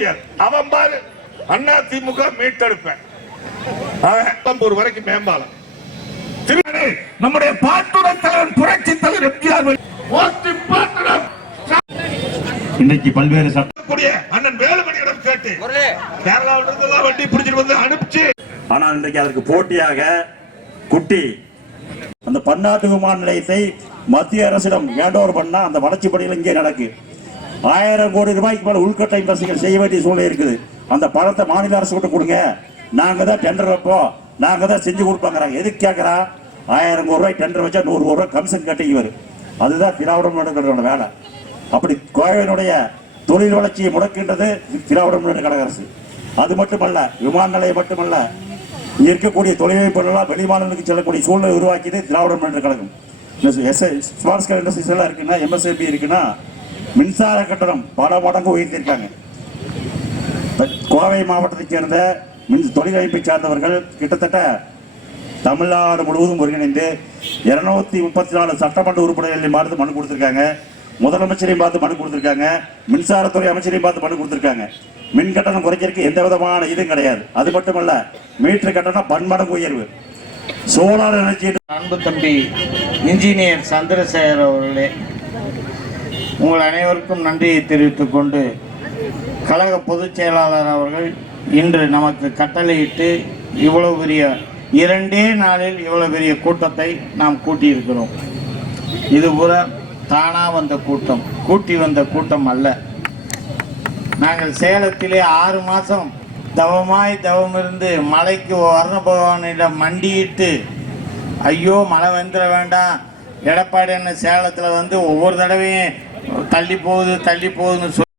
முடியாது. அவன் பாரு அண்ணா திமுக மீட்டெடுப்பேன் வரைக்கும் மேம்பாலம். நம்முடைய பாட்டுடன் தலைவன் புரட்சி தலைவர் எம்ஜிஆர் இன்னைக்கு பல்வேறு சட்டக்கூடிய அண்ணன் வேலுமணியிடம் கேட்டு கேரளாவிலிருந்து வண்டி பிடிச்சிட்டு வந்து அனுப்பிச்சு. ஆனால் இன்றைக்கு அதற்கு போட்டியாக குட்டி அந்த பன்னாட்டு விமான நிலையத்தை மத்திய அரசிடம் ஹேண்ட் ஓவர் பண்ணா அந்த வளர்ச்சி பணிகள் இங்கே நடக்கு. 1000 கோடி ரூபாய்க்கு மேல உள்கட்ட இன்வெஸ்ட்மெண்ட் செய்ய வேண்டிய சூழ்நிலை இருக்குது. அந்த பணத்தை மாநில அரசு கிட்ட கொடுங்க, நாங்க தான் டெண்டர் வைப்போம், நாங்க தான் செஞ்சு கொடுப்பாங்கிறாங்க. எதுக்கு கேட்கறா? 1000 கோடி ரூபாய் டெண்டர் வச்சா 100 கோடி ரூபாய் கமிஷன் கட்டிக்குவார். அதுதான் திராவிட முன்னேற்ற வேலை. அப்படி கோவையினுடைய தொழில் வளர்ச்சியை முடக்கின்றது திராவிட முன்னேற்ற கழக அரசு. அது மட்டுமல்ல, விமான நிலையம் மட்டுமல்ல, இங்க இருக்கக்கூடிய தொழில்நுட்பங்கள்லாம் வெளிமாநிலங்களுக்கு செல்லக்கூடிய சூழ்நிலை உருவாக்கியது Dravida Munnetra Kazhagam. Small scale industries எல்லாம் இருக்குன்னா, எம்எஸ்எம்பி இருக்குன்னா, மின்சார கட்டணம் பல மடங்கு உயர்த்திருக்காங்க. கோவை மாவட்டத்தைச் சேர்ந்த தொழிலமைப்பை சார்ந்தவர்கள் கிட்டத்தட்ட தமிழ்நாடு முழுவதும் ஒருங்கிணைந்து 234 சட்டமன்ற உறுப்பினர்களையும் பார்த்து மனு கொடுத்திருக்காங்க. முதலமைச்சரையும் பார்த்து மனு கொடுத்திருக்காங்க. மின்சாரத்துறை அமைச்சரையும் பார்த்து மனு கொடுத்திருக்காங்க. மின் கட்டணம் குறைக்கிறதுக்கு எந்த விதமான இதுவும் கிடையாது. அது மட்டுமல்ல, மீட்டர் கட்டணம் பன்மடங்கு உயர்வு. Solar energy. அன்பு தம்பி இன்ஜினியர் சந்திரசேகர் அவர்களே, உங்கள் அனைவருக்கும் நன்றியை தெரிவித்துக் கொண்டு, கழக பொதுச் செயலாளர் அவர்கள் இன்று நமக்கு கட்டளையிட்டு இவ்வளவு பெரிய 2 நாளில் இவ்வளவு பெரிய கூட்டத்தை நாம் கூட்டியிருக்கிறோம். இது பூரா தானா வந்த கூட்டம், கூட்டி வந்த கூட்டம் அல்ல. நாங்கள் சேலத்திலே 6 மாதம் தவமிருந்து மலைக்கு வர்ண பகவானிடம் மண்டியிட்டு, ஐயோ மழை வந்துட வேண்டாம், எடப்பாடி என்ன சேலத்தில் வந்து ஒவ்வொரு தடவையும் தள்ளி போகுதுன்னு சொல்லி